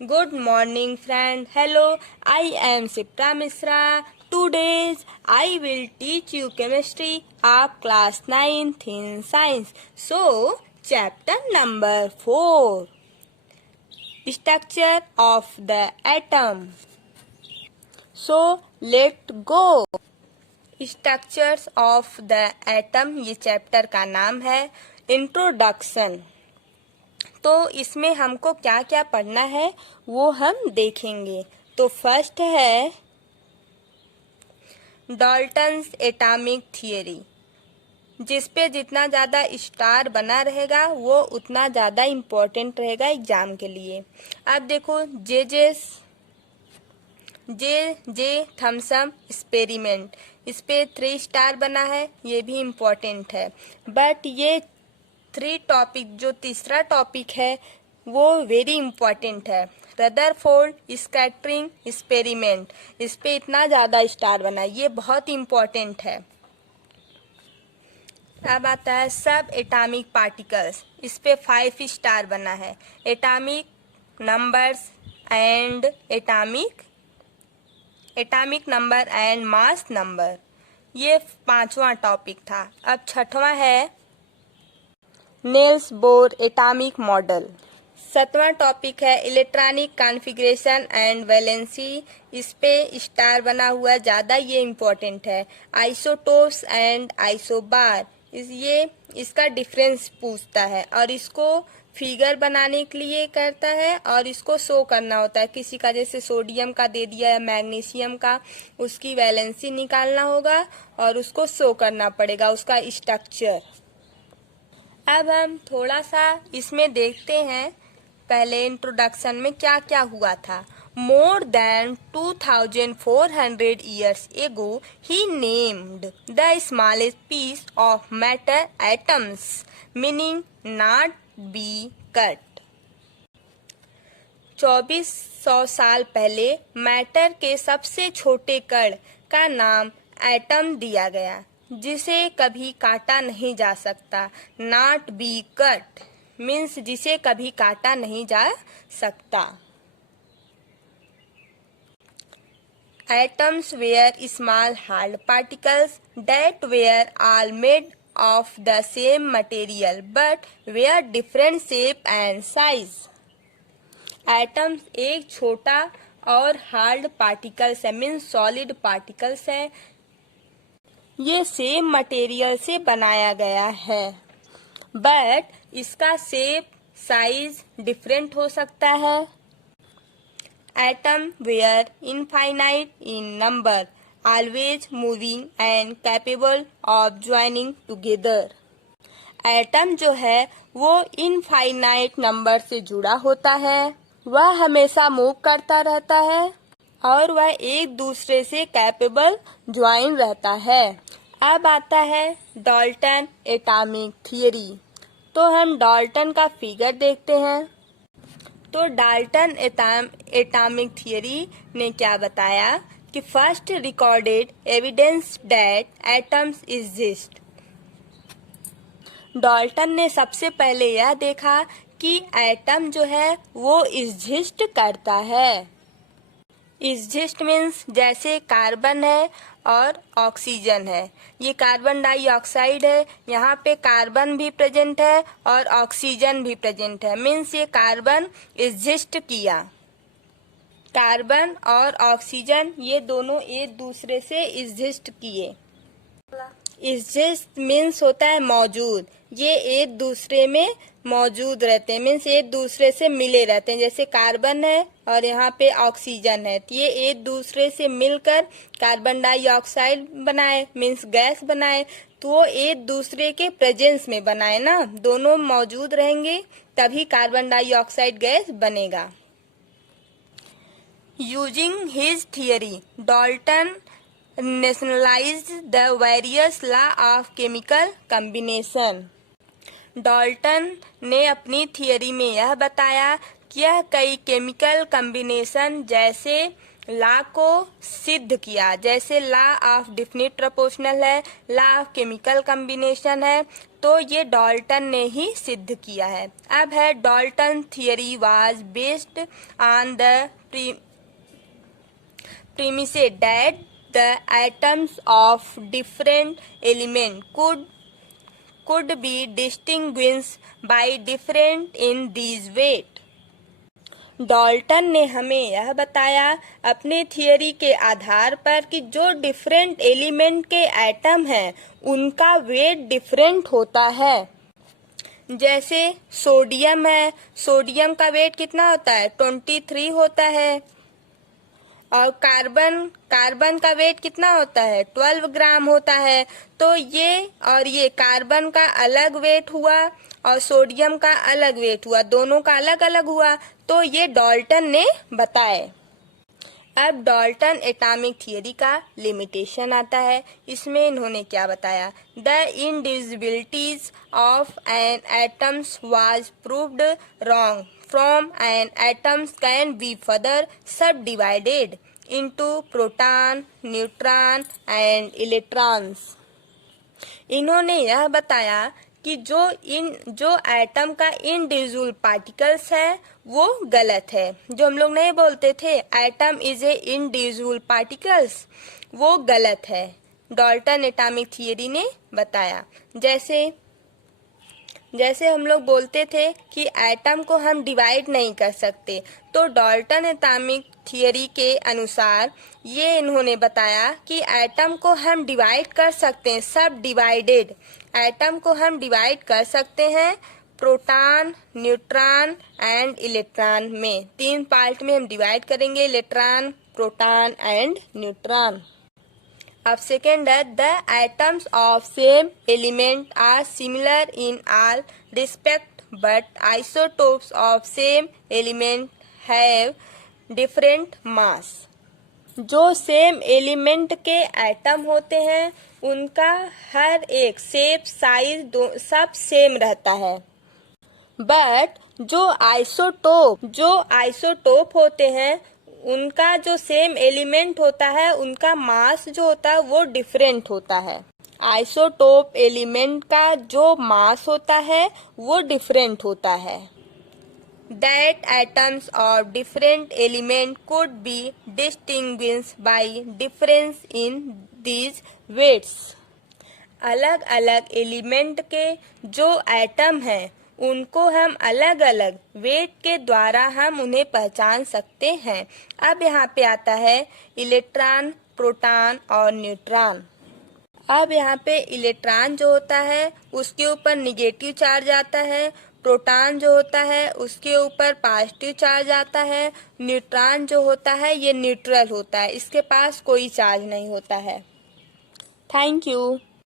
Good morning, friend. Hello, I am Sipra Misra. Today I will teach you chemistry of class 9th in science. So, chapter number 4, structure of the atom. So, let's go. Structures of the atom, ये chapter का नाम है। Introduction, तो इसमें हमको क्या क्या पढ़ना है वो हम देखेंगे। तो फर्स्ट है डाल्टन्स एटॉमिक थियरी, जिसपे जितना ज़्यादा स्टार बना रहेगा वो उतना ज़्यादा इम्पोर्टेंट रहेगा एग्जाम के लिए। अब देखो जे थम्सम एक्सपेरिमेंट, इस पे 3 स्टार बना है, ये भी इम्पोर्टेंट है। बट ये 3 टॉपिक, जो तीसरा टॉपिक है वो वेरी इम्पोर्टेंट है। रदरफोर्ड स्कैटरिंग एक्सपेरिमेंट, इस पे इतना ज़्यादा स्टार बना है, ये बहुत इम्पोर्टेंट है। अब आता है सब एटॉमिक पार्टिकल्स, इस पे 5 स्टार बना है। Atomic numbers and atomic number and mass number, ये 5वां टॉपिक था। अब 6वां है नेल्स बोर एटॉमिक मॉडल। 7वां टॉपिक है इलेक्ट्रॉनिक कॉन्फ़िगरेशन एंड वैलेंसी, इस पे स्टार बना हुआ ज़्यादा, ये इम्पोर्टेंट है। आइसोटोप्स एंड आइसोबार, इसका डिफरेंस पूछता है और इसको फिगर बनाने के लिए करता है और इसको शो करना होता है। किसी का जैसे सोडियम का दे दिया या मैग्नीशियम का, उसकी वैलेंसी निकालना होगा और उसको शो करना पड़ेगा उसका स्ट्रक्चर। अब हम थोड़ा सा इसमें देखते हैं पहले इंट्रोडक्शन में क्या क्या हुआ था। More than 2400 years ago, he named the smallest piece of matter atoms, meaning not be cut. 2400 साल पहले मैटर के सबसे छोटे कण का नाम एटम दिया गया, जिसे कभी काटा नहीं जा सकता। Not be cut मीन्स जिसे कभी काटा नहीं जा सकता। Atoms were small hard particles that were all made of the same material but were different shape and size. Atoms एक छोटा और हार्ड पार्टिकल्स है, मीन्स सॉलिड पार्टिकल्स है। ये सेम मटेरियल से बनाया गया है, बट इसका शेप साइज डिफरेंट हो सकता है। Atom were infinite in number, always moving and capable of joining together. Atom जो है वो इनफाइनाइट नंबर से जुड़ा होता है, वह हमेशा मूव करता रहता है और वह एक दूसरे से कैपेबल ज्वाइन रहता है। अब आता है डाल्टन एटॉमिक थियरी, तो हम डाल्टन का फिगर देखते हैं। तो डाल्टन एटॉमिक थियरी ने क्या बताया कि first recorded evidence that atoms exist. Dalton ने सबसे पहले यह देखा कि एटम जो है वो एग्जिस्ट करता है। एग्जिस्ट मीन्स जैसे कार्बन है और ऑक्सीजन है, ये कार्बन डाइऑक्साइड है, यहाँ पे कार्बन भी प्रेजेंट है और ऑक्सीजन भी प्रेजेंट है, मीन्स ये कार्बन एग्जिस्ट किया। कार्बन और ऑक्सीजन ये दोनों एक दूसरे से एग्जिस्ट किए। एग्जिस्ट मीन्स होता है मौजूद, ये एक दूसरे में मौजूद रहते हैं, मीन्स एक दूसरे से मिले रहते हैं। जैसे कार्बन है और यहाँ पे ऑक्सीजन है, तो ये एक दूसरे से मिलकर कार्बन डाइऑक्साइड बनाए, मीन्स गैस बनाए, तो वो एक दूसरे के प्रेजेंस में बनाए ना, दोनों मौजूद रहेंगे तभी कार्बन डाइऑक्साइड गैस बनेगा। Using his theory, Dalton nationalised the various law of chemical combination. Dalton ने अपनी थियरी में यह बताया कि यह कई केमिकल कॉम्बिनेशन जैसे लॉ को सिद्ध किया, जैसे लॉ ऑफ डेफिनिट प्रोपोर्शनल है, लॉ ऑफ केमिकल कॉम्बिनेशन है, तो ये डाल्टन ने ही सिद्ध किया है। अब है Dalton theory was based on the premise that the atoms of different element could be distinguished by different in these weight। Dalton ने हमें यह बताया अपने थियरी के आधार पर कि जो डिफरेंट एलिमेंट के एटम हैं उनका वेट डिफरेंट होता है। जैसे सोडियम है, सोडियम का वेट कितना होता है 23 होता है, और कार्बन का वेट कितना होता है 12 ग्राम होता है। तो ये कार्बन का अलग वेट हुआ और सोडियम का अलग वेट हुआ, दोनों का अलग अलग हुआ, तो ये डाल्टन ने बताए। अब डाल्टन एटॉमिक थियरी का लिमिटेशन आता है। इसमें इन्होंने क्या बताया, the indivisibilities of an atoms was proved wrong from an atoms can be further subdivided into proton, neutron and electrons। इन्होंने यह बताया कि जो एटम का इंडिविजुअल पार्टिकल्स है वो गलत है। जो हम लोग नहीं बोलते थे atom is a individual particles, वो गलत है, डाल्टन एटॉमिक थियरी ने बताया। जैसे हम लोग बोलते थे कि एटम को हम डिवाइड नहीं कर सकते, तो डाल्टन एटॉमिक थियरी के अनुसार ये इन्होंने बताया कि एटम को हम डिवाइड कर सकते हैं, सब डिवाइडेड एटम को हम डिवाइड कर सकते हैं प्रोटॉन, न्यूट्रॉन एंड इलेक्ट्रॉन में। 3 पार्ट में हम डिवाइड करेंगे, इलेक्ट्रॉन, प्रोटॉन एंड न्यूट्रॉन। अब सेकेंड है the atoms of same element are similar in all respect but isotopes of same element have different mass. जो सेम एलिमेंट के atom होते हैं उनका हर एक शेप, साइज सब सेम रहता है, बट जो आइसोटोप होते हैं उनका जो सेम एलिमेंट होता है उनका मास जो होता है वो डिफरेंट होता है। आइसोटोप एलिमेंट का जो मास होता है वो डिफरेंट होता है। That atoms of different element could be distinguished by difference in these weights। अलग अलग एलिमेंट के जो एटम हैं उनको हम अलग अलग वेट के द्वारा हम उन्हें पहचान सकते हैं। अब यहाँ पे आता है इलेक्ट्रॉन, प्रोटॉन और न्यूट्रॉन। अब यहाँ पे इलेक्ट्रॉन जो होता है उसके ऊपर निगेटिव चार्ज आता है, प्रोटॉन जो होता है उसके ऊपर पॉजिटिव चार्ज आता है, न्यूट्रॉन जो होता है ये न्यूट्रल होता है, इसके पास कोई चार्ज नहीं होता है। Thank you.